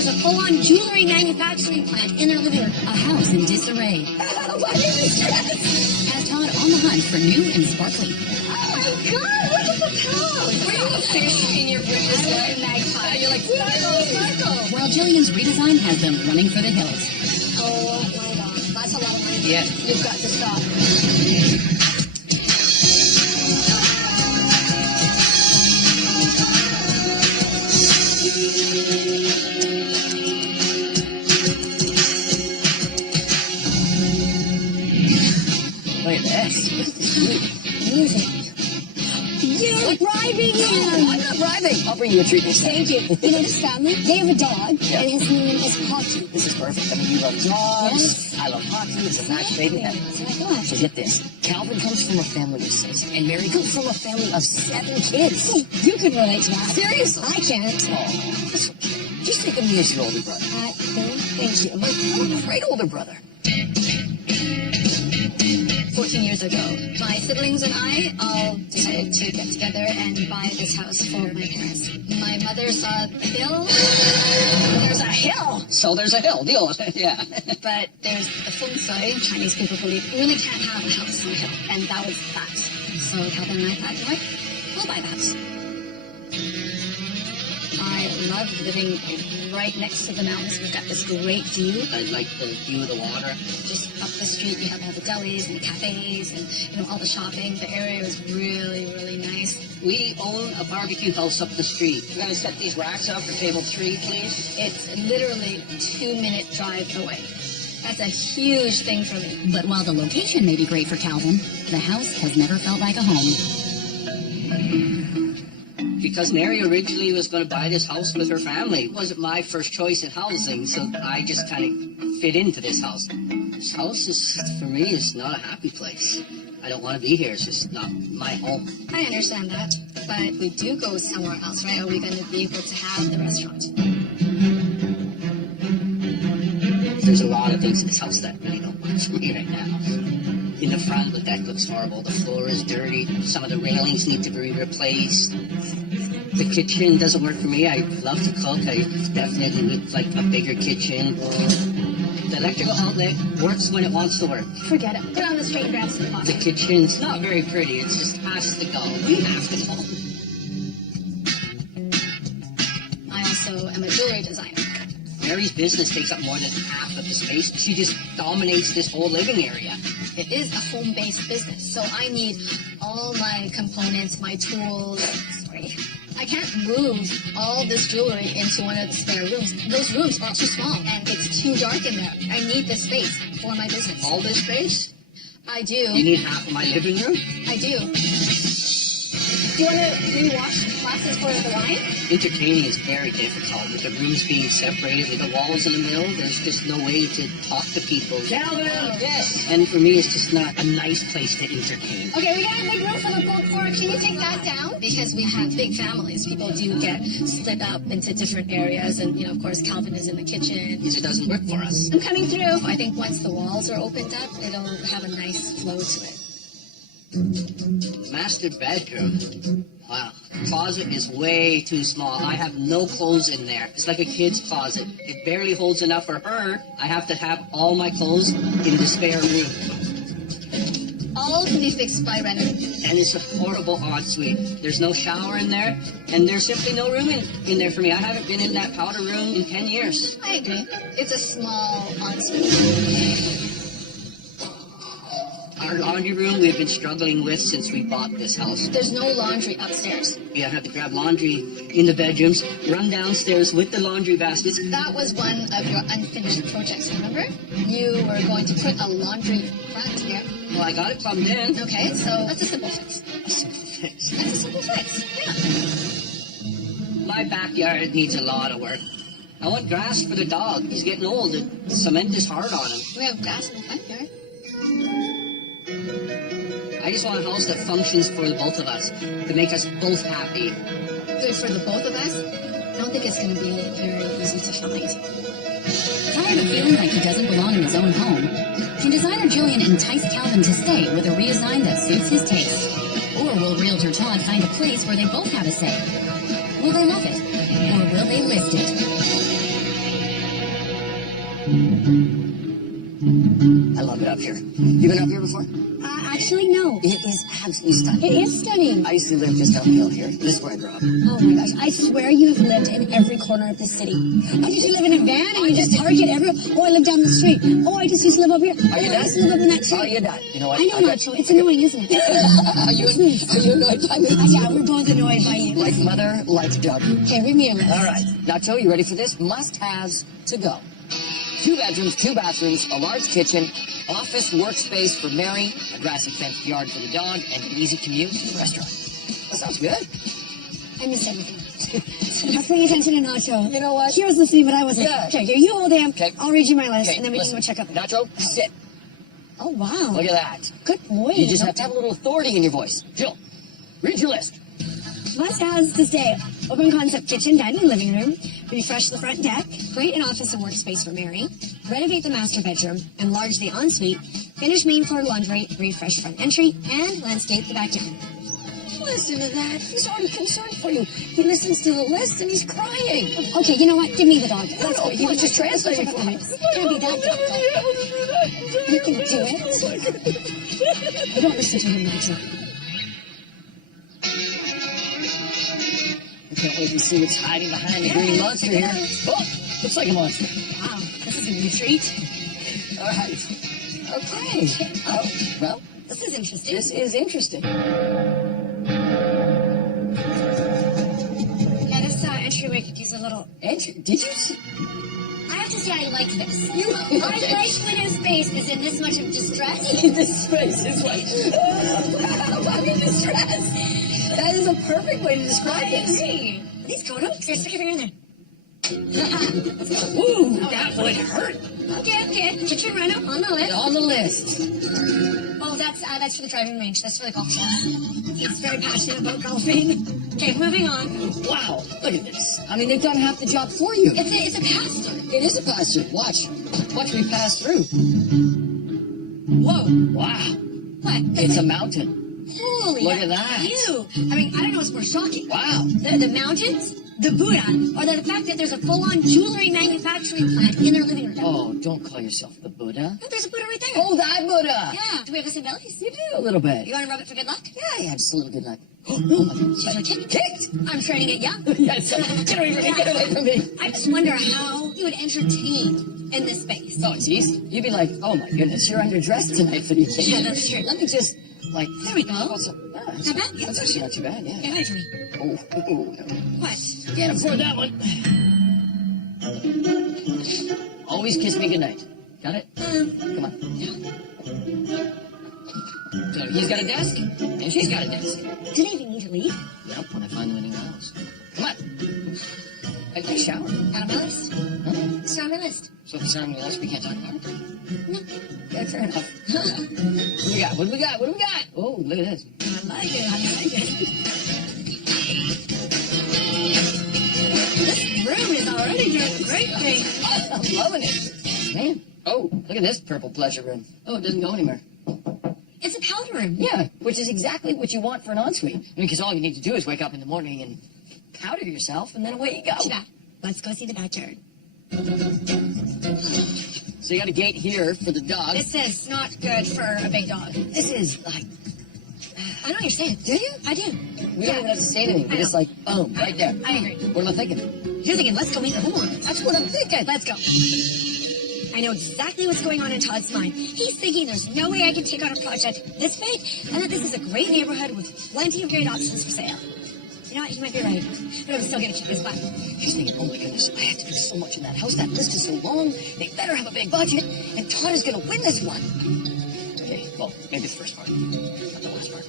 there's a full-on jewelry manufacturing plant in our living room. A house in disarray. What is this? Has Todd on the hunt for new and sparkly. Oh my God, look at the cows. Were you a fish in your previous life? Magpie. You're like, sparkle. While Jillian's redesign has them running for the hills. Oh my God, that's a lot of money. Yeah. You've got to stop. Look at this. Music. You're bribing him. I'm not bribing. I'll bring you a treat next time. Thank you. You know this family? They have a dog, Yeah. and his name is Hockey. This is perfect. I mean, you love dogs. Yes. I love hockey. It's a match made in heaven. That's what I thought. So get this. Calvin comes from a family of 6, and Mary comes from a family of 7 kids. You could relate to that. Seriously? I can't. Oh, that's okay. Just think of me as your older brother. Thank you. I'm a great older brother. 14 years ago, my siblings and I all decided to get together and buy this house for my parents. My mother saw the hill. There's a hill! So there's a hill. Deal with it. Yeah. But there's the feng shui. Chinese people believe you really can't have a house on a hill. And that was that. So Calvin and I thought, you know what? We'll buy the house. I love living right next to the mountains. We've got this great view. I like the view of the water. Just up the street, you have all the delis and the cafes and all the shopping. The area is really, really nice. We own a barbecue house up the street. You're going to set these racks up for table 3, please? It's literally a 2-minute drive away. That's a huge thing for me. But while the location may be great for Calvin, the house has never felt like a home. Because Mary originally was going to buy this house with her family. It wasn't my first choice in housing, so I just kind of fit into this house. This house is, for me, is not a happy place. I don't want to be here. It's just not my home. I understand that, but we do go somewhere else, right? Are we going to be able to have the restaurant? There's a lot of things in this house that really don't work for me right now. In the front, the deck looks horrible. The floor is dirty. Some of the railings need to be replaced. The kitchen doesn't work for me. I love to cook. I definitely would like a bigger kitchen. The electrical outlet works when it wants to work. Forget it. Get on the street and grab some The coffee. kitchen's not very pretty. It just has to go. We have to go. I also am a jewelry designer. Mary's business takes up more than half of the space. She just dominates this whole living area. It is a home-based business, so I need all my components, my tools. Sorry. I can't move all this jewelry into one of the spare rooms. Those rooms are too small, and it's too dark in there. I need this space for my business. All this space? I do. You need half of my living room? I do. Do you want to rewash glasses for the wine? Entertaining is very difficult with the rooms being separated with the walls in the middle. There's just no way to talk to people. Calvin, yes. And for me, it's just not a nice place to entertain. Okay, we got a big room for the pulled pork. Can you take that down? Because we have big families. People do get split up into different areas. And, you know, of course, Calvin is in the kitchen. Because it doesn't work for us. I'm coming through. I think once the walls are opened up, it'll have a nice flow to it. Master bedroom. Wow. Closet is way too small. I have no clothes in there. It's like a kid's closet. It barely holds enough for her. I have to have all my clothes in the spare room. All can be fixed by Renner. And it's a horrible ensuite. There's no shower in there, and there's simply no room in there for me. I haven't been in that powder room in 10 years. I agree. It's a small ensuite. Our laundry room we've been struggling with since we bought this house. There's no laundry upstairs. We have to grab laundry in the bedrooms, run downstairs with the laundry baskets. That was one of your unfinished projects, remember? You were going to put a laundry front here. Well, I got it plugged in. Okay, so that's a simple fix. A simple fix. That's a simple fix, yeah. My backyard needs a lot of work. I want grass for the dog. He's getting old. The cement is hard on him. We have grass in the front yard. I just want a house that functions for the both of us, to make us both happy. Good for the both of us. I don't think it's going to be very easy to find. Tired of feeling like he doesn't belong in his own home? Can designer Jillian entice Calvin to stay with a redesign that suits his taste? Or will realtor Todd find a place where they both have a say? Will they love it? Or will they list it? I love it up here. You been up here before? Actually, no. It is absolutely stunning. It is stunning. I used to live just down the hill here. This is where I grew up. Oh my gosh, I swear you've lived in every corner of the city. Oh, did you live in a van and you just target everywhere? Oh, I live down the street. Oh, I just used to live up here. Are you I done? used to live up in that tree. Oh, you're done. You know what? I know, Nacho. It's annoying, isn't it? Are you annoyed by me? Yeah, we're both annoyed by you. Like mother, like daughter. Okay, read me a list. All right. Nacho, you ready for this? Must-haves to go. 2 bedrooms, 2 bathrooms, a large kitchen, office workspace for Mary, a grassy fenced yard for the dog, and an easy commute to the restaurant. That sounds good. I missed everything. I was paying attention to Nacho. You know what? He was listening, but I wasn't. Yeah. Okay, here, you hold him. Okay. I'll read you my list, Okay, and then we listen. can go check up. Nacho, sit. Oh, wow. Look at that. Good boy. You just have to have a little authority in your voice. Jill, read your list. Must-haves to stay. Open concept kitchen, dining, living room. Refresh the front deck. Create an office and workspace for Mary. Renovate the master bedroom. Enlarge the ensuite. Finish main floor laundry. Refresh front entry. And landscape the backyard. Listen to that. He's already concerned for you. He listens to the list and he's crying. Okay, you know what? Give me the dog. No, he was just translating for me. Can't be that difficult. You can do it. You don't listen to him, Nacho. I can't wait to see what's hiding behind the green monster here. Oh, looks like a monster. Wow, this is a new treat. All right. Okay. Oh, well, This is interesting. this is interesting. Yeah, this entryway could use a little. Did you see? I have to say, I like this. I Okay. like when his face is in this much of distress. This space is like, I'm in distress. That is a perfect way to describe this. agree. Are these Kodaks? Here, stick your finger in there. Ooh, that would hurt. Okay. Kitchen reno on the list. On the list. Oh, that's for the driving range. That's for the golf course. He's very passionate about golfing. Okay, moving on. Wow, look at this. I mean, they've done half the job for you. It's a pastor. It is a pasture. Watch me pass through. Whoa. Wow, What? it's a mountain. Holy. Look at that. Ew. I mean, I don't know what's more shocking. Wow. The mountains, the Buddha, or the fact that there's a full-on jewelry manufacturing plant in their living room. Oh, don't call yourself the Buddha. Oh, there's a Buddha right there. Oh, that Buddha. Yeah. Do we have the same bellies? You do a little bit. You want to rub it for good luck? Yeah, just a little good luck. Oh my goodness. She's like, kicked. Kicked? I'm training it young. Yes. Get away from me. Get away from me. I just wonder how you would entertain in this space. Oh, it's easy. You'd be like, oh my goodness, you're underdressed tonight for the occasion. Yeah, that's true. Let me just, like, There we go. what's up? Ah, Not bad? Yeah. That's actually not too bad, Yeah, yeah. right, Joey. Oh, no. What? Can't afford that one. Always kiss me goodnight. Got it? Come on. So he's got a desk, and she's got a desk. Do they even need to leave? Nope, when I find them in the house. Come on. I take a shower. Not on my list. Huh? It's not on my list. So if it's not on your list, we can't talk about it? No. Yeah, fair enough. What do we got? What do we got? What do we got? Oh, look at this. I like it. This room is already doing a great thing. I'm loving it. Man. Oh, look at this purple pleasure room. Oh, it doesn't go anywhere. It's a powder room. Yeah, which is exactly what you want for an ensuite. I mean, because all you need to do is wake up in the morning and powder yourself, and then away you go. Shiva, let's go see the backyard. So you got a gate here for the dog. This is not good for a big dog. This is like, I know what you're saying. do you? I do. We don't even have to say anything. We're just like, boom, right there. I agree. What am I thinking? You're thinking, let's go meet the homeowners. That's what I'm thinking. Let's go. I know exactly what's going on in Todd's mind. He's thinking there's no way I can take on a project this big, and that this is a great neighborhood with plenty of great options for sale. You know what? He might be right. But I'm still going to keep this button. He's thinking, oh my goodness, I have to do so much in that house. That list is so long. They better have a big budget, and Todd is going to win this one. Okay, well, maybe the first part, not the last part.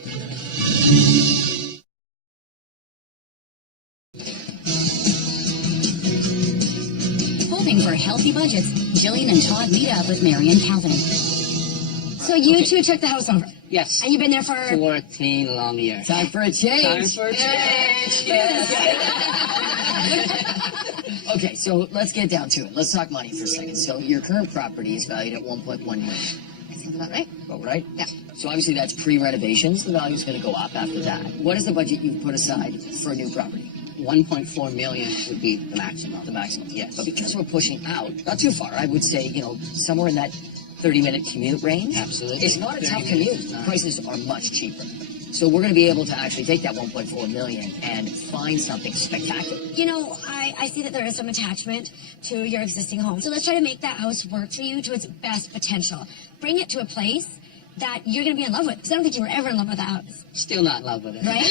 Hoping for healthy budgets, Jillian and Todd meet up with Mary and Calvin. So you two took the house over, Yes. and you've been there for... 14 long years. Time for a change. Time for a change. Okay, so let's get down to it. Let's talk money for a second. So your current property is valued at $1.1 million. I think about right? About right? Yeah. So obviously that's pre-renovations. The value is going to go up after that. What is the budget you've put aside for a new property? 1.4 million would be the maximum. The maximum. Yes. But because we're pushing out, not too far, I would say, somewhere in that 30-minute commute range. Absolutely. It's not a tough 30 commute. minutes, no. Prices are much cheaper. So we're going to be able to actually take that 1.4 million and find something spectacular. I see that there is some attachment to your existing home. So let's try to make that house work for you to its best potential. Bring it to a place that you're going to be in love with. Because I don't think you were ever in love with the house. Still not in love with it. Right?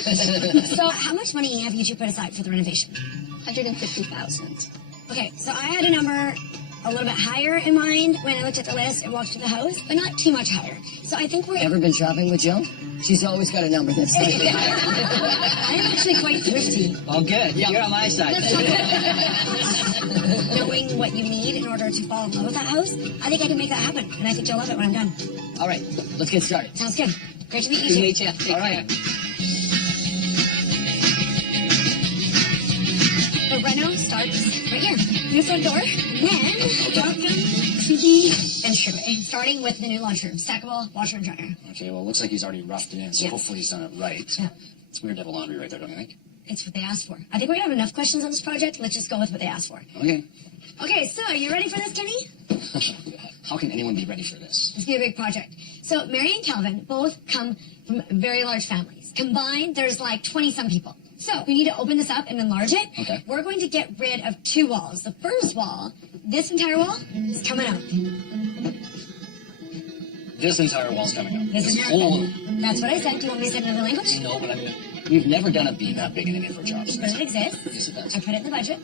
So how much money have you two put aside for the renovation? 150,000. Okay, so I had a number a little bit higher in mind when I looked at the list and walked through the house, but not too much higher. So I think we're... Ever been shopping with Jill? She's always got a number that's slightly higher. I'm actually quite thrifty. Oh, good. Yeah. You're on my side. Let's talk about knowing what you need in order to fall in love with that house. I think I can make that happen, and I think you'll love it when I'm done. All right, let's get started. Sounds good. Great to meet you. Good to two. meet you. Take All right. care. The reno starts right here. New front door, then welcome to the entryway. Starting with the new laundry room, stackable washer and dryer. Okay, well, it looks like he's already roughed it in, so Yeah. hopefully he's done it right. Yeah. It's weird to have a laundry right there, don't you think? It's what they asked for. I think we're gonna have enough questions on this project. Let's just go with what they asked for. Okay. Okay, so you ready for this, Kenny? How can anyone be ready for this? It's gonna be a big project. So Mary and Calvin both come from very large families. Combined, there's like 20-some people. So we need to open this up and enlarge it. Okay. We're going to get rid of 2 walls. The first wall, this entire wall, is coming out. This entire wall's coming up. This is whole... That's what I said. Do you want me to say it in another language? No, but I mean, we've never done a beam that big in an info job. But it exists. Yes, it does. I put it in the budget.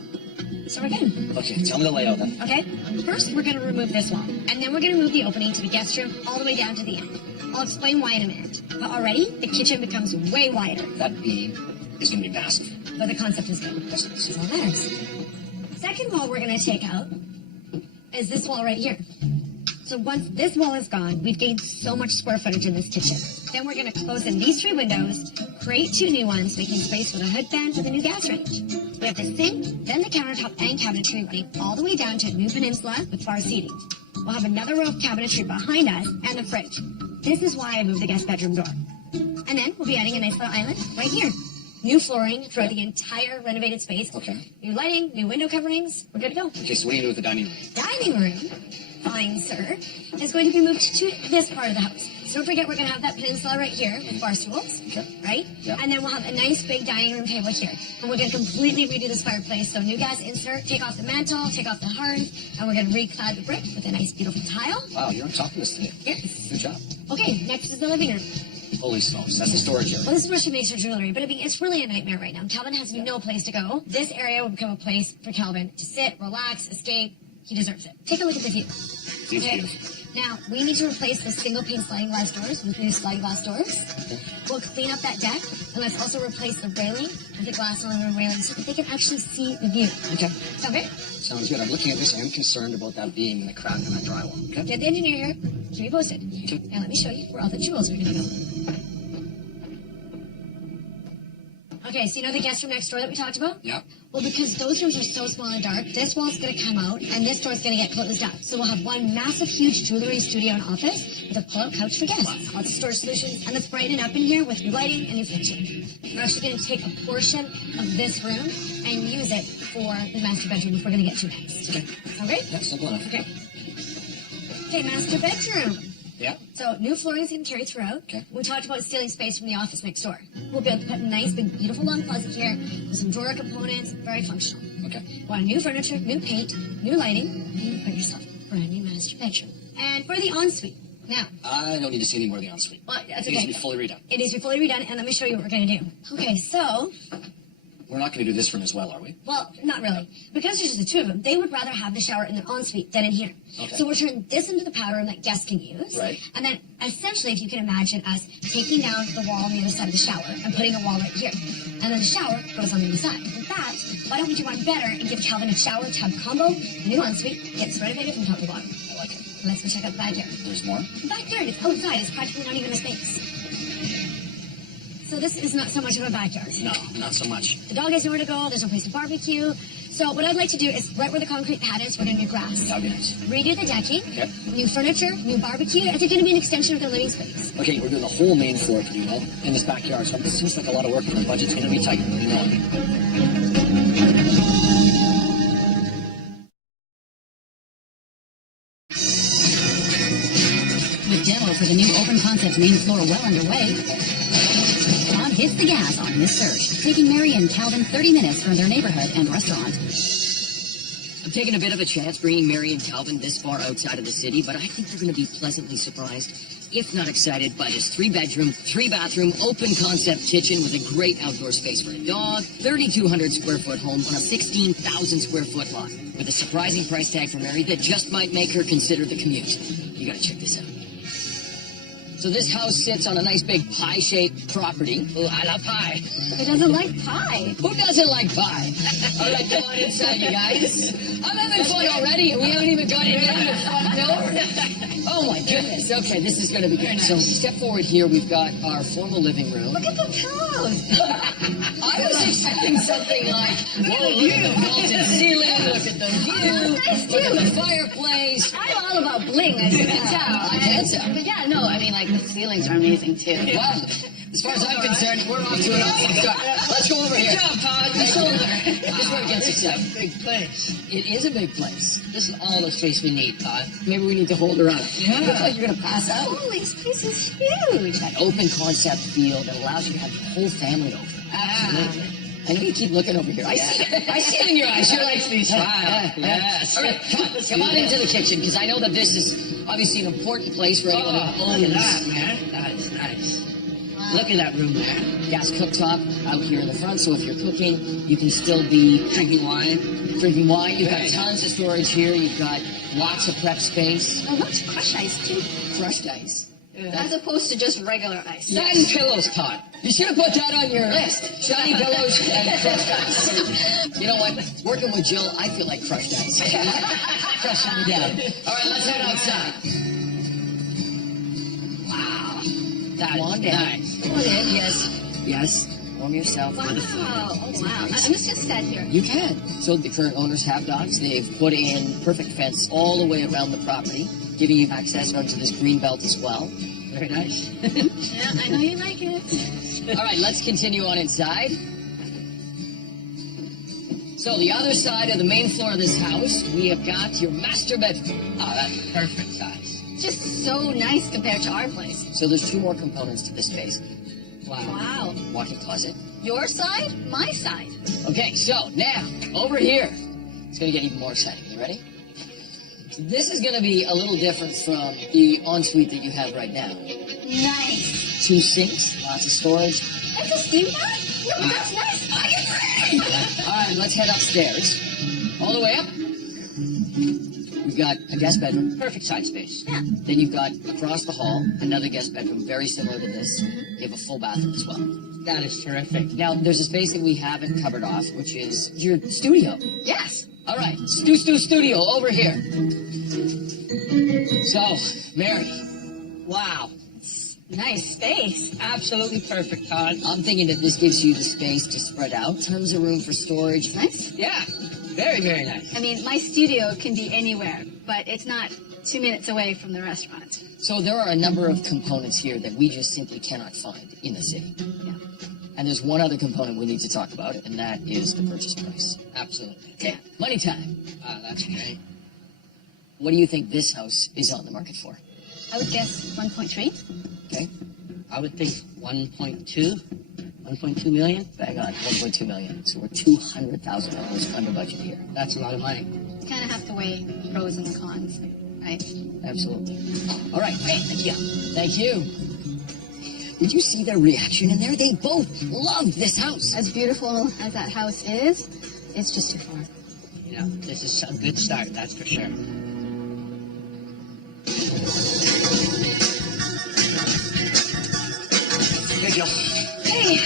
So we're good. Okay, tell me the layout then. Okay? First, we're going to remove this wall. And then we're going to move the opening to the guest room all the way down to the end. I'll explain why in a minute. But already, the kitchen becomes way wider. That beam is going to be massive. But the concept is good. Yes, it is. That's all that matters. Second wall we're going to take out is this wall right here. So once this wall is gone, we've gained so much square footage in this kitchen. Then we're going to close in these 3 windows, create 2 new ones, making space for the hood fan for the new gas range. We have the sink, then the countertop and cabinetry running all the way down to a new peninsula with bar seating. We'll have another row of cabinetry behind us and the fridge. This is why I moved the guest bedroom door. And then we'll be adding a nice little island right here. New flooring throughout the entire renovated space. Okay. New lighting, new window coverings. We're good to go. Okay, so what do you do with the dining room? Dining room, fine sir, is going to be moved to this part of the house. So don't forget we're going to have that peninsula right here with bar stools, Okay. right? Yeah. And then we'll have a nice big dining room table here. And we're going to completely redo this fireplace. So new gas insert, take off the mantle, take off the hearth, and we're going to reclad the brick with a nice beautiful tile. Wow, you're on top of this today. Yes. Good job. Okay, next is the living room. Holy smokes, that's the storage Well, area. this is where she makes her jewelry, but I mean, it's really a nightmare right now. Calvin has no place to go. This area will become a place for Calvin to sit, relax, escape. He deserves it. Take a look at the view. Seems beautiful. Now, we need to replace the single pane sliding glass doors with new sliding glass doors. We'll clean up that deck, and let's also replace the railing with the glass aluminum railing so that they can actually see the view. Okay. Sound good? Sounds good. I'm looking at this. I am concerned about that beam and the crack in that drywall. Okay. Get the engineer here. Keep me posted. Okay. And let me show you where all the jewels are going to go. Okay, so you know the guest room next door that we talked about? Yeah. Well, because those rooms are so small and dark, this wall's going to come out, and this door's going to get closed up. So we'll have one massive, huge jewelry studio and office with a pull-out couch for guests. Lots of storage solutions, and let's brighten it up in here with new lighting and new finishing. We're actually going to take a portion of this room and use it for the master bedroom, which we're going to get to next. Okay. Sound great? Yeah, simple enough. Okay. Okay, master bedroom. Yeah. So new flooring is going to carry throughout. Okay. We talked about stealing space from the office next door. We'll be able to put a nice, big, beautiful long closet here with some drawer components, very functional. Okay. Want new furniture, new paint, new lighting, and you put yourself a brand new master bedroom. And for the ensuite. Now, I don't need to see any more of the ensuite. well, that's It needs okay. to be fully redone. It needs to be fully redone, and let me show you what we're going to do. Okay, so, We're not going to do this room as well, are we? well, not really. Because there's just the 2 of them, they would rather have the shower in their ensuite than in here. Okay. So we'll turn this into the powder room that guests can use. Right. And then, essentially, if you can imagine us taking down the wall on the other side of the shower and putting a wall right here. And then the shower goes on the other side. In fact, why don't we do one better and give Calvin a shower tub combo, new ensuite, gets renovated from top to bottom. I like it. Let's go check out the backyard. There's more? The backyard, it's outside, it's practically not even a space. So this is not so much of a backyard. No, not so much. The dog has nowhere to go, there's no place to barbecue. So what I'd like to do is, right where the concrete pad is, we're going to do grass. That'd be nice. Redo the decking, Okay. new furniture, new barbecue. It's going to be an extension of the living space. Okay, we're doing the whole main floor, you know, in this backyard. So it seems like a lot of work, and the budget's going to be tight. You know it. info for the new open concept main floor well underway, Todd hits the gas on his search, taking Mary and Calvin 30 minutes from their neighborhood and restaurant. I'm taking a bit of a chance bringing Mary and Calvin this far outside of the city, but I think they're going to be pleasantly surprised, if not excited, by this 3-bedroom, 3-bathroom, open concept kitchen with a great outdoor space for a dog, 3,200 square foot home on a 16,000 square foot lot, with a surprising price tag for Mary that just might make her consider the commute. You got to check this out. So this house sits on a nice big pie-shaped property. Ooh, I love pie. Who doesn't like pie? Who doesn't like pie? All right, come on inside, you guys. I'm having fun already, and we haven't even got into the front door. Oh, my goodness. Okay, this is going to be good. So step forward here. We've got our formal living room. Look at the cows. I was expecting something like, whoa, look at the vaulted ceiling, look at the view, Nice, look at too. the fireplace. I'm all about bling, as you can tell. I can tell. But yeah, no, I mean, like, the ceilings are amazing, too. Well, as far as I'm concerned, we're off to an awesome start. Let's go over here. Good job, Todd. Let's go over there. This is where it gets This is exciting. a big place. It is a big place. This is all the space we need, Todd. Maybe we need to hold her up. Yeah. Looks like you're going to pass out. Holy, this place is huge. That open concept feel that allows you to have your whole family over. Absolutely. I know you keep looking over here. I see it. I see it in your eyes. You're like, Please smile. Yes. All right, come on into the kitchen, because I know that this is obviously an important place for anyone who Oh, look at owns that, man. That is nice. Look at that room there. gas cooktop out here in the front. So if you're cooking, you can still be Drinking wine. drinking wine. You've got Right. tons of storage here. You've got lots of prep space. Oh, that's crushed ice, too. Crushed ice. As opposed to just regular ice. Satin pillows, Todd. You should have put that on your list. Shiny pillows and crushed ice. You know what? Working with Jill, I feel like crushed ice. Crushing me down. All right, let's head outside. Wow. That Come on is down. nice. Come on in. Yes. Yes. Warm yourself. Wow. with the food. Oh, wow. I'm just going to stand here. You can. So the current owners have dogs. They've put in perfect fence all the way around the property, giving you access onto this green belt as well. Very nice. Yeah, I know you like it. All right, let's continue on inside. So the other side of the main floor of this house, we have got your master bedroom. Oh, that's perfect size. Just so nice compared to our place. So there's two more components to this space. Wow. Wow. Walk-in closet. Your side, my side. Okay, so now, over here, it's going to get even more exciting. You ready? So this is going to be a little different from the ensuite that you have right now. Nice. 2 sinks, lots of storage. That's a steam bath? No, that's nice. I agree. All right, let's head upstairs. All the way up. We've got a guest bedroom. Perfect size space. Yeah. Then you've got across the hall another guest bedroom, very similar to this. You have a full bathroom as well. That is terrific. Now, there's a space that we haven't covered off, which is your studio. Yes. All right, studio over here. So, Mary, wow. Nice space. Absolutely perfect, Todd. I'm thinking that this gives you the space to spread out. Tons of room for storage. Nice. Yeah. Very, very nice. I mean, my studio can be anywhere, but it's not 2 minutes away from the restaurant. So there are a number of components here that we just simply cannot find in the city. Yeah. And there's one other component we need to talk about, and that is the purchase price. Absolutely. Okay, money time. That's great. What do you think this house is on the market for? I would guess 1.3. Okay, I would think 1.2 million. bang on, 1.2 million. So we're $200,000 under budget here. That's a lot of money. You kind of have to weigh the pros and the cons, right? Absolutely. All right, great. Thank you. Thank you. Did you see their reaction in there? They both loved this house. As beautiful as that house is, it's just too far. You know, this is a good start, that's for sure. Hey, Jill. Hey,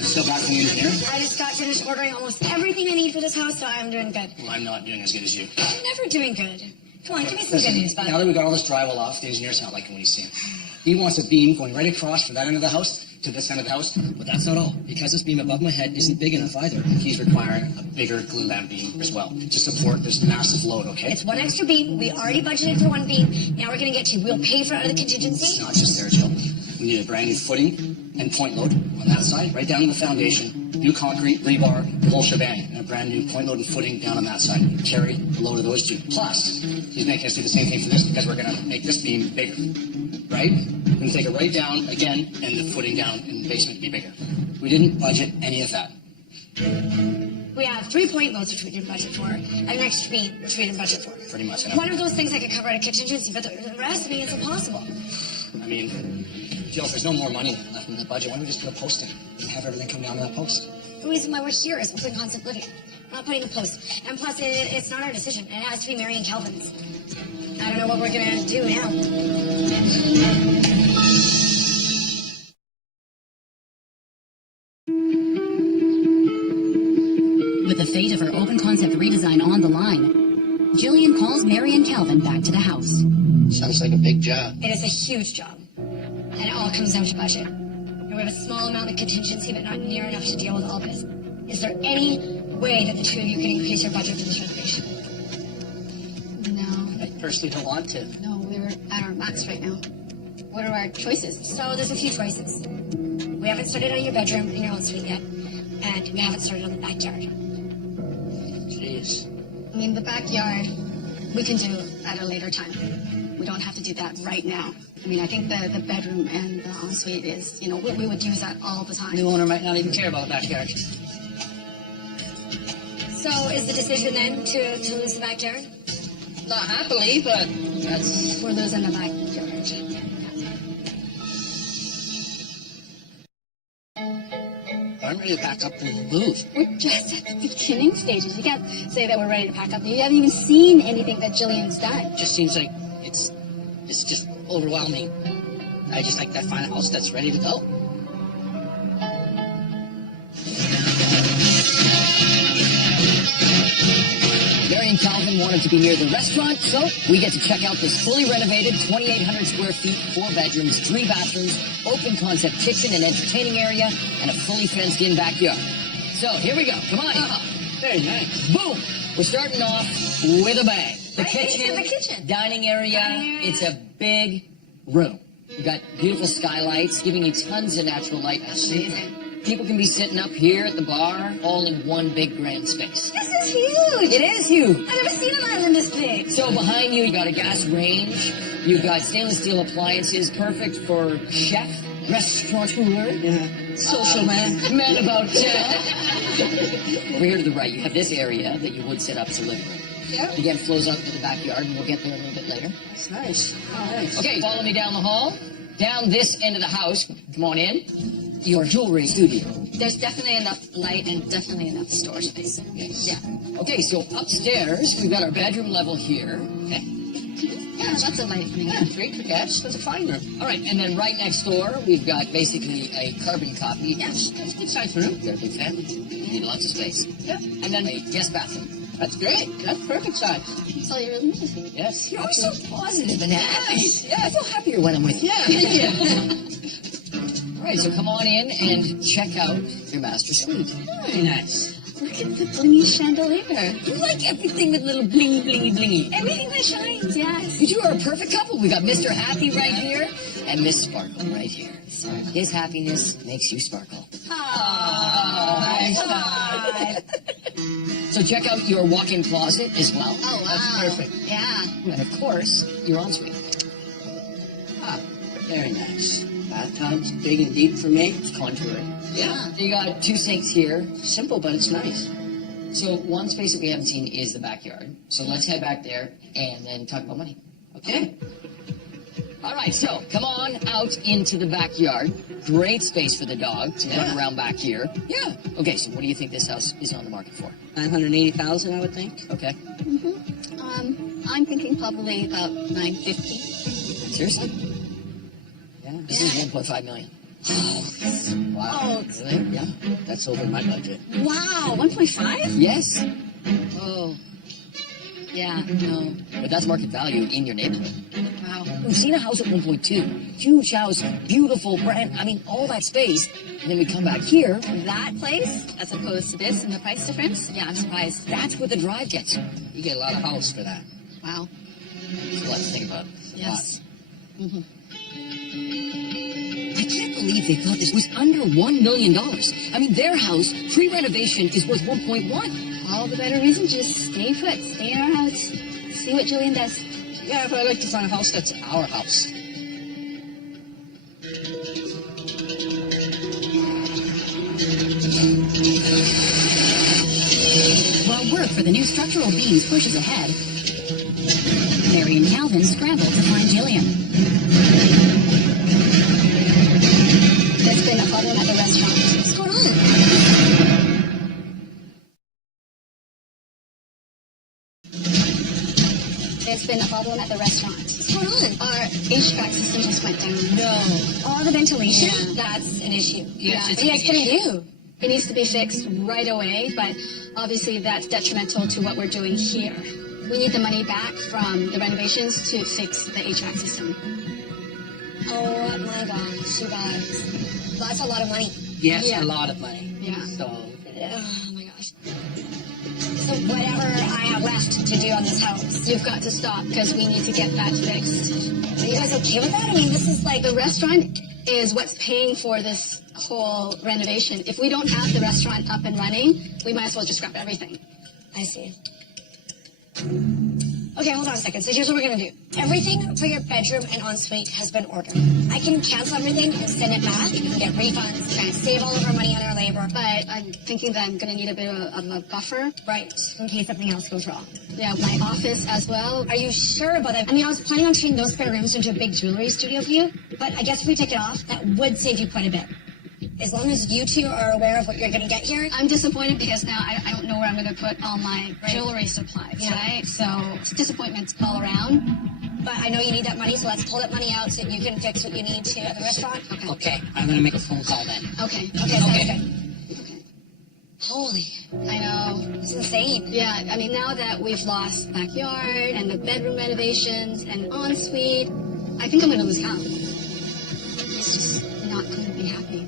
Still back from the engineer? I just got finished ordering almost everything I need for this house, so I'm doing good. Well, I'm not doing as good as you. I'm never doing good. Come on, give me some good news, bud. Now that we got all this drywall off, the engineer's not liking what he's seeing. He wants a beam going right across from that end of the house to this end of the house, but that's not all. Because this beam above my head isn't big enough either. He's requiring a bigger glue lamp beam as well to support this massive load, okay? It's one extra beam. We already budgeted for one beam. Now we're going to get you. We'll pay for it out of the It's contingency. not just there, Jill. We need a brand new footing and point load on that side, right down to the foundation, new concrete, rebar, the whole shebang, and a brand new point-loaded footing down on that side. Carry a load of those two. Plus, he's making us do the same thing for this because we're going to make this beam bigger, right? We're going to take it right down again, and the footing down in the basement to be bigger. We didn't budget any of that. We have 3 point loads which we didn't budget for, and an extra beam which we didn't budget for. Pretty much. One of those things I could cover at a contingency, but the rest of me is impossible. I mean, Jill, if there's no more money left in the budget, why don't we just put a post in and have everything come down to that post? The reason why we're here is open concept living. We're not putting a post. And plus, it's not our decision. It has to be Mary and Calvin's. I don't know what we're going to do now. With the fate of her open concept redesign on the line, Jillian calls Mary and Calvin back to the house. Sounds like a big job. It is a huge job. And it all comes down to budget. And we have a small amount of contingency, but not near enough to deal with all this. Is there any way that the two of you can increase your budget for this renovation? No. I personally don't want to. No, we're at our max right now. What are our choices? So there's a few choices. We haven't started on your bedroom and your ensuite yet. And we haven't started on the backyard. Jeez. I mean, the backyard, we can do at a later time. We don't have to do that right now. I mean, I think the bedroom and the ensuite is, you know, we would use that all the time. New owner might not even care about the backyard. So is the decision then to lose the backyard? Not happily, but that's... We're losing the backyard. I'm ready to pack up and move. We're just at the beginning stages. You can't say that we're ready to pack up. You haven't even seen anything that Jillian's done. It just seems like it's just overwhelming. I just like to find a house that's ready to go. Mary and Calvin wanted to be near the restaurant, so we get to check out this fully renovated 2,800 square feet, 4 bedrooms, 3 bathrooms, open concept kitchen and entertaining area, and a fully fenced in backyard. So here we go. Come on in. Very nice. Boom! We're starting off with a bang. The Right, kitchen, into the kitchen. dining area. Dining area. It's a big room. We've got beautiful skylights, giving you tons of natural light. Amazing. People can be sitting up here at the bar, all in one big grand space. This is huge. It is huge. I've never seen an island this big. So behind you, you got a gas range. You've got stainless steel appliances, perfect for chef, restaurateur, Yeah. Social man. man about town. Over here to the right, you have this area that you would set up as a living room. Yeah. Again, flows out to the backyard, and we'll get there a little bit later. That's nice. Oh, nice. Okay, follow me down the hall. Down this end of the house, come on in. Your jewelry studio. There's definitely enough light and definitely enough storage space. Yes. Yeah. Okay, so upstairs, we've got our bedroom level here. Okay. Yeah, that's a light thing. Yeah, 3 couchettes. That's a fine room. All right, and then right next door, we've got basically a carbon copy. Yes, that's a good size room. Got a big family. You need lots of space. Yeah. And then a guest bathroom. That's great. That's perfect size. That's all you really need. Yes. You're always so positive and happy. Yes. Yeah, I feel happier when I'm with you. Yeah, thank you. All right, so come on in and check out your master suite. Very nice. Look at the blingy chandelier. You like everything with little blingy, blingy, blingy. Everything that shines, yes. You two are a perfect couple. We got Mr. Happy right here and Miss Sparkle right here. His happiness makes you sparkle. Hi. So check out your walk-in closet as well. Oh, wow. That's perfect. Yeah. And of course, your ensuite. Ah, very nice. Bathtub's big and deep for me. It's contoured. Yeah. So you got 2 sinks here. Simple, but it's nice. So one space that we haven't seen is the backyard. So let's head back there and then talk about money. Okay. All right, so come on out into the backyard. Great space for the dog to run around back here. Yeah. Okay, so what do you think this house is on the market for? 980,000, I would think. Okay. I'm thinking probably about 950. Seriously? Yeah. This is 1.5 million. Wow. Oh, Really? Yeah. That's over my budget. wow, 1.5? Yes, Oh. Yeah, no. but that's market value in your neighborhood. Wow. We've seen a house at 1.2. Huge house, beautiful brand. I mean, all that space. And then we come back here. That place, as opposed to this and the price difference? Yeah, I'm surprised. That's where the drive gets you. You get a lot of house for that. Wow. There's a lot to think about. Yes. I can't believe they thought this was under $1 million. I mean, their house, pre-renovation, is worth 1.1. All the better reason, just stay put, stay in our house, see what Julian does. Yeah, but I'd like to find a house that's our house. While work for the new structural beams pushes ahead, Mary and Calvin scramble to find Jillian. There's been a problem at the restaurant. What's going on? There's been a problem at the restaurant. What's going on? Our HVAC system just went down. No. All the ventilation? Yeah. That's an issue. Yes, Yeah, it's What are you guys gonna do? It needs to be fixed right away, but obviously that's detrimental to what we're doing here. We need the money back from the renovations to fix the HVAC system. Oh my gosh, you guys. That's a lot of money. Yes, Yeah. a lot of money. Yeah. So, Oh my gosh. So whatever I have left to do on this house, You've got to stop because we need to get that fixed. are you guys okay with that? I mean, this is like The restaurant is what's paying for this whole renovation. If we don't have the restaurant up and running, we might as well just scrap everything. I see. Okay, hold on a second. So here's what we're gonna do. Everything for your bedroom and ensuite has been ordered. I can cancel everything and send it back. We can get refunds and save all of our money on our labor. But I'm thinking that I'm going to need a bit of a buffer. Right, in case something else goes wrong. Yeah, my office as well. Are you sure about that? I mean, I was planning on turning those spare rooms into a big jewelry studio for you, but I guess if we take it off, that would save you quite a bit. As long as you two are aware of what you're gonna get here, I'm disappointed because now I don't know where I'm going to put all my Right. jewelry supplies, Yeah. right? So it's disappointments all around. but I know you need that money, so let's pull that money out so you can fix what you need to at the restaurant. okay, I'm gonna make a phone call then. Okay. Okay, sounds Okay. good. Holy, I know. it's insane. Yeah, I mean, now that we've lost backyard and the bedroom renovations and ensuite, I think I'm going to lose count. He's just not going to be happy.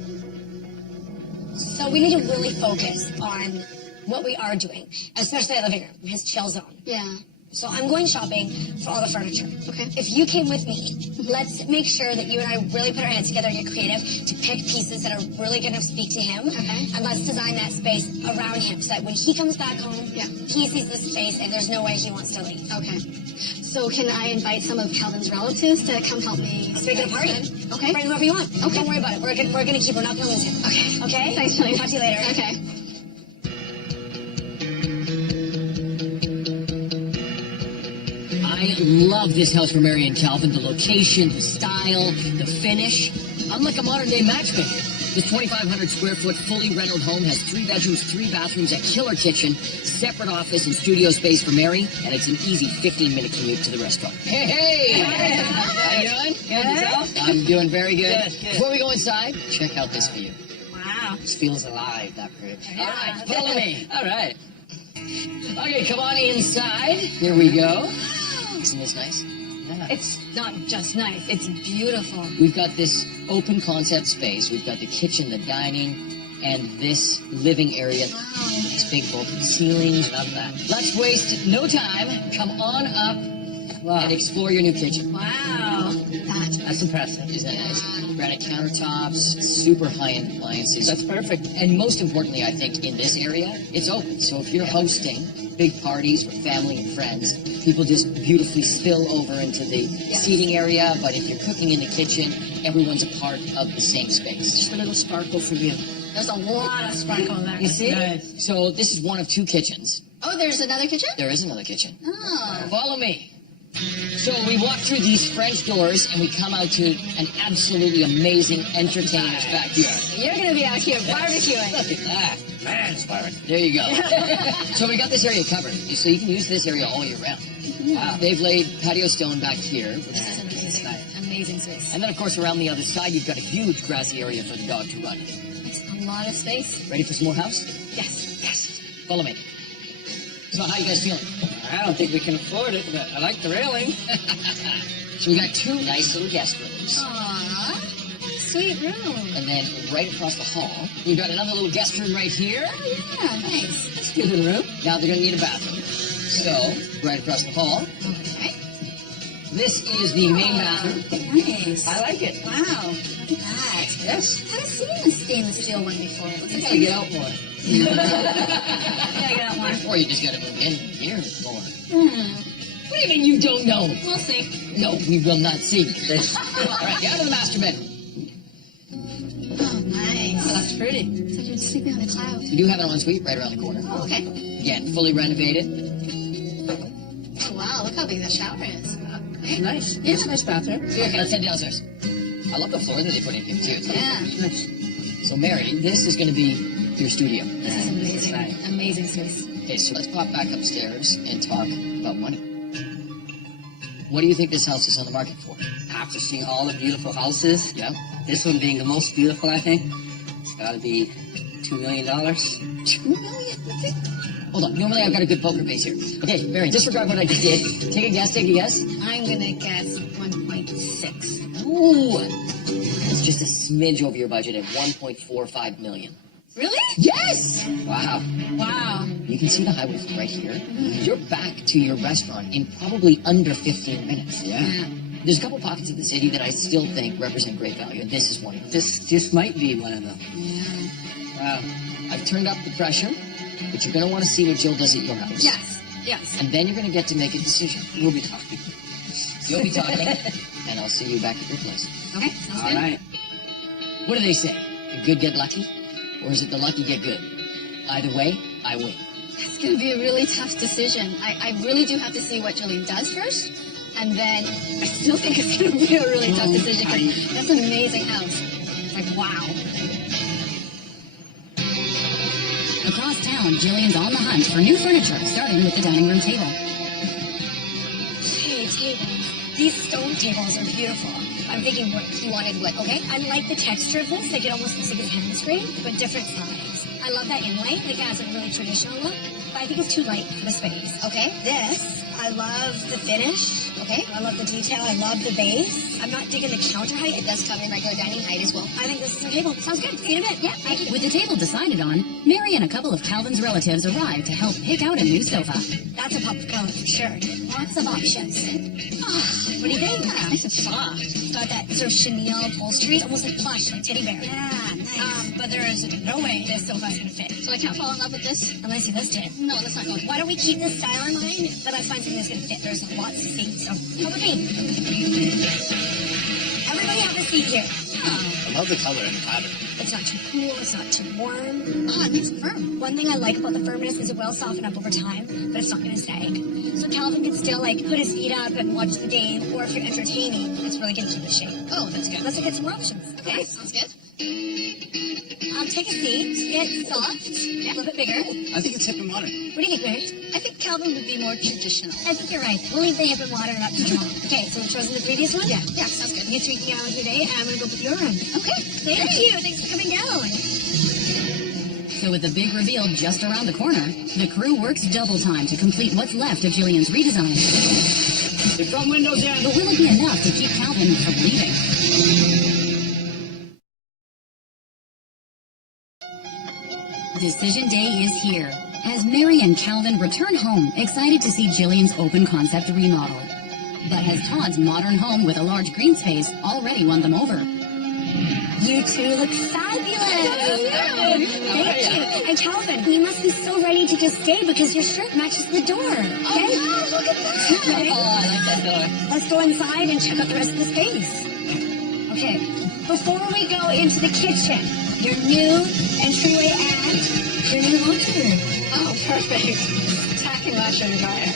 So we need to really focus on what we are doing, especially the living room, his chill zone. Yeah. So I'm going shopping for all the furniture. Okay. If you came with me, let's make sure that you and I really put our heads together and get creative to pick pieces that are really going to speak to him. Okay. And let's design that space around him so that when he comes back home, Yeah. he sees this space and there's no way he wants to leave. Okay. So can I invite some of Calvin's relatives to come help me? Let's make it a party. Okay. Bring whoever you want. Okay. Don't worry about it. We're gonna keep. We're not gonna lose him. Okay. Okay. Thanks, Julie. Talk to you later. Okay. I love this house for Mary and Calvin. The location, the style, the finish. I'm like a modern-day matchmaker. This 2,500 square foot fully rented home has 3 bedrooms, 3 bathrooms, a killer kitchen, separate office and studio space for Mary, and it's an easy 15-minute commute to the restaurant. Hey! How you doing? Good. Yourself? I'm doing very good. Good, good. Before we go inside, check out this view. Wow. This feels alive, that bridge. All right, follow me. All right. Okay, come on inside. Here we go. Isn't this nice? Yeah. It's not just nice, it's beautiful. We've got this open concept space. We've got the kitchen, the dining, and this living area. It's big vaulted ceilings. Love that. Let's waste no time. Come on up and explore your new kitchen. Wow. That's impressive. Isn't that nice? Granite countertops, super high-end appliances. That's perfect. And most importantly, I think, in this area, it's open. So if you're hosting big parties for family and friends, people just beautifully spill over into the seating area. But if you're cooking in the kitchen, everyone's a part of the same space. Just a little sparkle for you. There's a lot of sparkle there. You see? Nice. So this is one of 2 kitchens. Oh, there's another kitchen? There is another kitchen. Oh. Follow me. So we walk through these French doors and we come out to an absolutely amazing entertainer's backyard. You're going to be out here barbecuing. Look at that. Man, Spark. There you go. So we got this area covered. So you can use this area all year round. Wow. They've laid patio stone back here. This is an amazing, amazing space. And then, of course, around the other side, you've got a huge grassy area for the dog to run in. It's a lot of space. Ready for some more house? Yes. Yes. Follow me. So how you guys feeling? I don't think we can afford it, but I like the railing. So we got 2 nice little guest rooms. Aww. Sweet room. And then right across the hall, we've got another little guest room right here. Oh, yeah, nice. That's a good little room. Now they're going to need a bathroom. So, right across the hall, Okay. This is the main bathroom. Nice. I like it. Wow. Look at that. Yes. I haven't seen a stainless steel one before. It looks You like gotta get out more. gotta get out more. Or you just gotta move in here more. Hmm. What do you mean you don't know? We'll see. No, we will not see. All right, get out of the master bedroom. Oh, nice. Oh, that's pretty. It's like you're sleeping on a cloud. We do have an ensuite right around the corner. Oh, okay. Again, fully renovated. Oh, wow, look how big that shower is. Okay. Nice. Yeah. It's a nice bathroom. Okay, let's head downstairs. I love the floor that they put in here, too. It's Yeah. nice. So, Mary, this is going to be your studio. This is amazing. Nice. Amazing space. Okay, so let's pop back upstairs and talk about money. What do you think this house is on the market for? After seeing all the beautiful houses, Yeah? this one being the most beautiful, I think, it's got to be $2 million. $2 million? Hold on. Normally I've got a good poker face here. Okay, Mary, disregard what I just did. Take a guess, take a guess. I'm gonna guess 1.6. Ooh. It's just a smidge over your budget at $1.45 million. Really? Yes! Wow. Wow. You can see the highway from right here. You're back to your restaurant in probably under 15 minutes. Yeah. There's a couple pockets of the city that I still think represent great value, and this is one of them. This might be one of them. Yeah. Wow. I've turned up the pressure, but you're going to want to see what Jill does at your house. Yes. Yes. And then you're going to get to make a decision. We'll be talking. You'll be talking, and I'll see you back at your place. Okay. Sounds All good. right. What do they say? The good get lucky? Or is it the lucky get good? Either way, I win. It's gonna be a really tough decision. I really do have to see what Jillian does first, and then I still think it's gonna be a really tough decision because that's an amazing house. It's like wow. Across town, Jillian's on the hunt for new furniture, starting with the dining room table. Hey, tables. These stone tables are beautiful. I'm thinking what you wanted, what, okay? I like the texture of this. Like, it almost looks like it's hand scraped, but different size. I love that inlay. Like, it has a really traditional look. But I think it's too light for the space. Okay. This, I love the finish. Okay. I love the detail. I love the base. I'm not digging the counter height. It does come in regular dining height as well. I think this is a table. Sounds good. See you in a bit. Yeah, thank you. With the table decided on, Mary and a couple of Calvin's relatives arrived to help pick out a new sofa. That's a pop of color for sure. Lots of options. What do you think? Nice and soft. It's got that sort of chenille upholstery, almost like plush, like teddy bear. Yeah, nice. But there is no way this sofa's gonna fit. So I can't fall in love with this? Unless you listed it. No, let's not go. Why don't we keep this style in mind, but let's find something that's gonna fit. There's lots of seats, so come with me. Everybody have a seat here. I love the color and the pattern. It's not too cool, it's not too warm. Oh, it makes it firm. One thing I like about the firmness is it will soften up over time, but it's not gonna sag. So Calvin can still like put his feet up and watch the game, or if you're entertaining, it's really gonna keep the shape. Oh, that's good. Let's look at some more options. Okay, sounds good. Take a seat. It's soft, a little bit bigger. I think it's hip and modern. What do you think, Mary? I think Calvin would be more traditional. I think you're right. We'll leave the hip and modern up to John. Okay, so we've chosen the previous one? Yeah, sounds good. You treat me out today, and I'm gonna go with your room. Okay. Thank you. Thanks for coming down. So with the big reveal just around the corner, the crew works double time to complete what's left of Jillian's redesign. The front window's in. But will it be enough to keep Calvin from leaving? Decision day is here, as Mary and Calvin return home, excited to see Jillian's open concept remodel. But has Todd's modern home with a large green space already won them over? You two look fabulous. Thank you. And Calvin, you must be so ready to just stay because your shirt matches the door. Okay? Oh, look at that. Okay. Oh, I like that door. Let's go inside and check out the rest of the space. Okay. Before we go into the kitchen, your new entryway and your new laundry room. Oh, perfect. Tacking washer and dryer.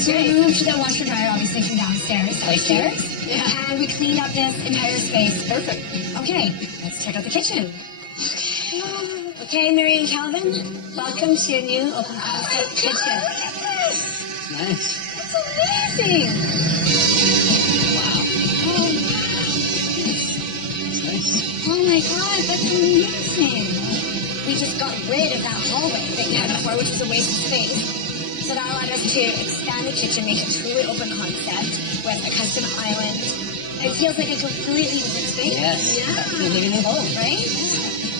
So we moved the washer dryer obviously from downstairs. Thank you. Upstairs. Yeah. And we cleaned up this entire space. Perfect. Okay, let's check out the kitchen. Okay, Mary and Calvin, welcome to your new open concept kitchen. Nice. It's amazing. Wow. It's nice. Oh my God, that's amazing. We just got rid of that hallway that you had before, which was a waste of space. So that allowed us to expand the kitchen, make it truly open concept with a custom island. It feels like a completely different space. Yes. Yeah. You're living at home. Right?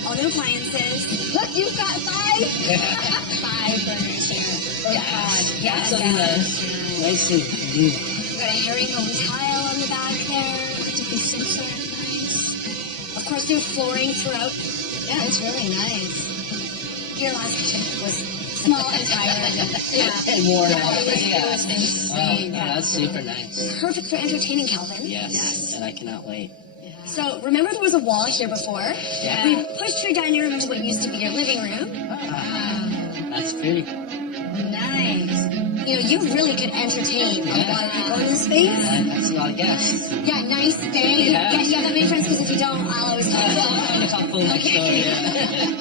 All new appliances. Look, you've got 5. 5 burners here. Oh Yes. God. That's Yes. something nice. Nice and new. We've got herringbone tile on the back there. The sinks are nice. Of course, there's flooring throughout. Yeah, it's really nice. Your last kitchen was small and tired. Yeah. And more. It was insane. That's super nice. Perfect for entertaining, Calvin. Yes. And I cannot wait. So, remember there was a wall here before? Yeah. We pushed your dining room into what used to be your living room. That's pretty. Nice. You know, you really could entertain a lot of people in this space. That's a lot of guests. Yeah, nice thing. Yeah. Do you have that many friends? Because if you don't, I'll always talk A couple next door, yeah.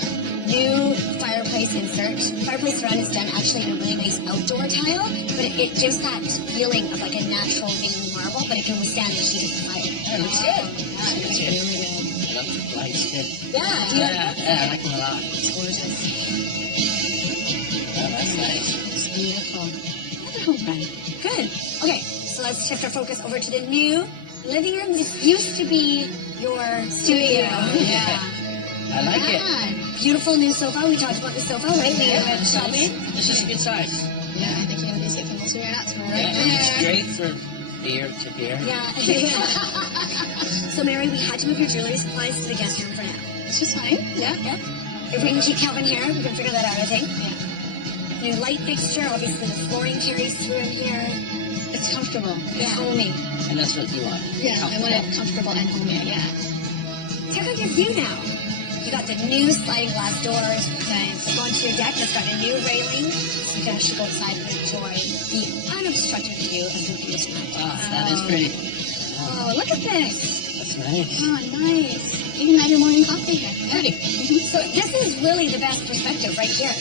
New fireplace insert. Fireplace surround is done actually in a really nice outdoor tile, but it gives that feeling of like a natural vein marble, but it can withstand the heat of the fire. Yeah, it looks good. It's really good. I love the lights too. Yeah, Yeah, I like them a lot. It's gorgeous. Oh, that's nice. It's beautiful. Another home run. Good. Okay, so let's shift our focus over to the new living room. This used to be your studio. Yeah. I like it. Beautiful new sofa. We talked about the sofa, right? We went shopping. This is a good size. Yeah, I think you're going to be sitting most of your nuts for right Yeah, it's there. great for beer to beer. Yeah. So, Mary, we had to move your jewelry supplies to the guest room for now. It's just fine. Yeah. Yep. If we can keep Calvin here, we can figure that out, I think. Yeah. New light fixture. Obviously, the flooring carries through in here. It's comfortable. Yeah. It's homey. And that's what you want. Yeah, I want it comfortable and homey. Yeah. Check out your view now. You got the new sliding glass doors. Nice. Go onto your deck. It's got a new railing, so you can actually go outside and enjoy the unobstructed view of the views tonight. Wow, that is pretty. Oh, look at this. That's nice. Oh, nice. You can have your morning coffee here. Pretty. So this is really the best perspective right here.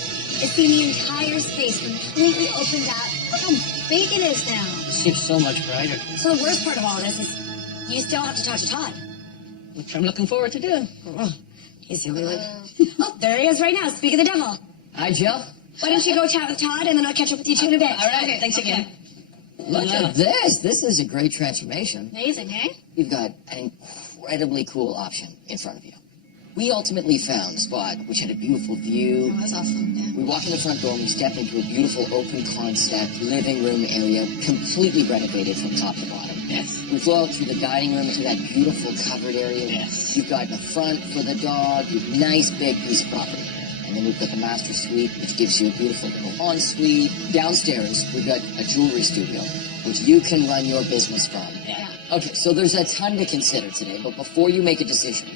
It's seeing the entire space completely opened up. Look how big it is now. It seems so much brighter. So the worst part of all this is you still have to talk to Todd. Which I'm looking forward to doing. He's the only one. Oh, there he is right now. Speak of the devil. Hi, Jill. Why don't you go chat with Todd and then I'll catch up with you two in a bit. All right, thanks again. Look at this. This is a great transformation. Amazing, eh? You've got an incredibly cool option in front of you. We ultimately found a spot which had a beautiful view. That was awesome. Yeah. We walk in the front door and we step into a beautiful open concept living room area, completely renovated from top to bottom. Yes. We flow out through the dining room into that beautiful covered area. Yes. You've got the front for the dog, you've nice big piece of property. And then we've got the master suite, which gives you a beautiful little ensuite. Downstairs, we've got a jewelry studio, which you can run your business from. Yeah. Okay, so there's a ton to consider today, but before you make a decision,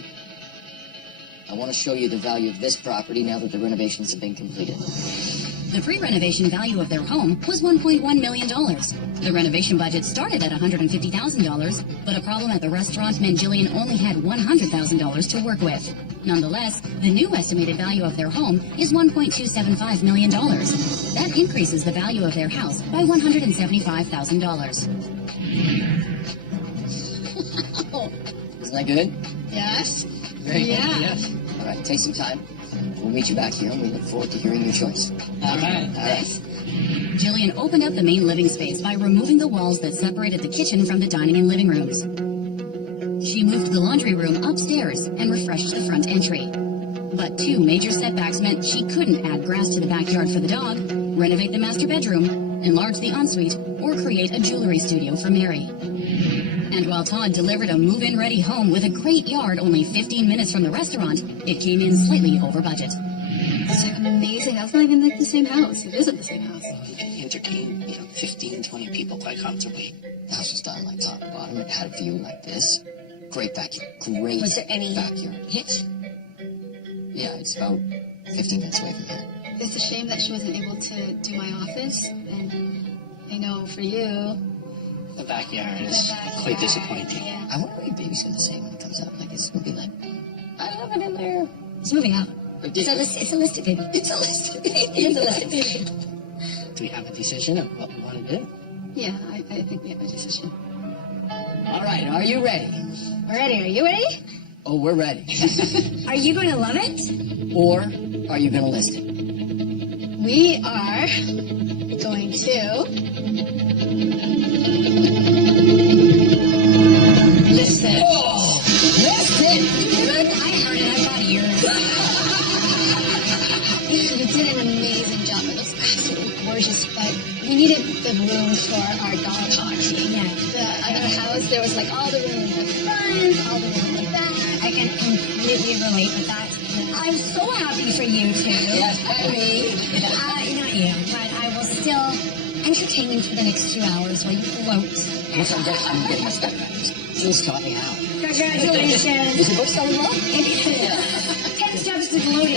I want to show you the value of this property now that the renovations have been completed. The pre-renovation value of their home was $1.1 million. The renovation budget started at $150,000, but a problem at the restaurant meant Jillian only had $100,000 to work with. Nonetheless, the new estimated value of their home is $1.275 million. That increases the value of their house by $175,000. Isn't that good? Yes. Very good. Yeah. Yes. All right, take some time. We'll meet you back here, and we look forward to hearing your choice. All right. All right. Jillian opened up the main living space by removing the walls that separated the kitchen from the dining and living rooms. She moved the laundry room upstairs and refreshed the front entry. But two major setbacks meant she couldn't add grass to the backyard for the dog, renovate the master bedroom, enlarge the ensuite, or create a jewelry studio for Mary. And while Todd delivered a move-in ready home with a great yard only 15 minutes from the restaurant, it came in slightly over budget. It's amazing. That's not even like the same house. It isn't the same house. You can entertain, 15, 20 people quite comfortably. The house was done like top to bottom. It had a view like this. Great backyard. Great Was there any backyard. hitch? Yeah, it's about 15 minutes away from here. It's a shame that she wasn't able to do my office. And I know for you, The backyard is quite disappointing. yeah. I wonder what your baby's going to say when it comes out. Like, it's going to be like, I love it in there. It's moving out. Or It's a listed baby. It's a listed baby. It's a listed baby. Do we have a decision of what we want to do? Yeah, I think we have a decision. All right, are you ready? We're ready. Are you ready? Oh, we're ready. Are you going to love it? Or are you going to list it? We are going to list it. Oh, list it! I heard it. I've got ears. You did an amazing job. It looks absolutely gorgeous, but we needed the room for our dollars. Yeah. The other house, there was like all the room in the front, all the room in the back. I can completely relate with that. I'm so happy for you two. Yes, me. Not you, but I will still entertain you for the next 2 hours while you float. I'm getting stuck. She's taught me how. Congratulations. Is your book selling well? It is. 10 steps to gloating.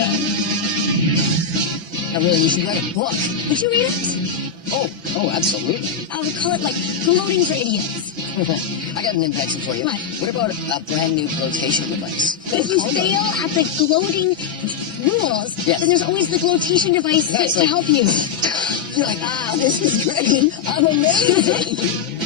I really, you should write a book. Would you read it? Oh, absolutely. I would call it like gloating for idiots. I got an invention for you. What? about a brand new flotation device? If you fail at the gloating rules, then there's always the glotation device to help you. You're like, this is great. I'm amazing.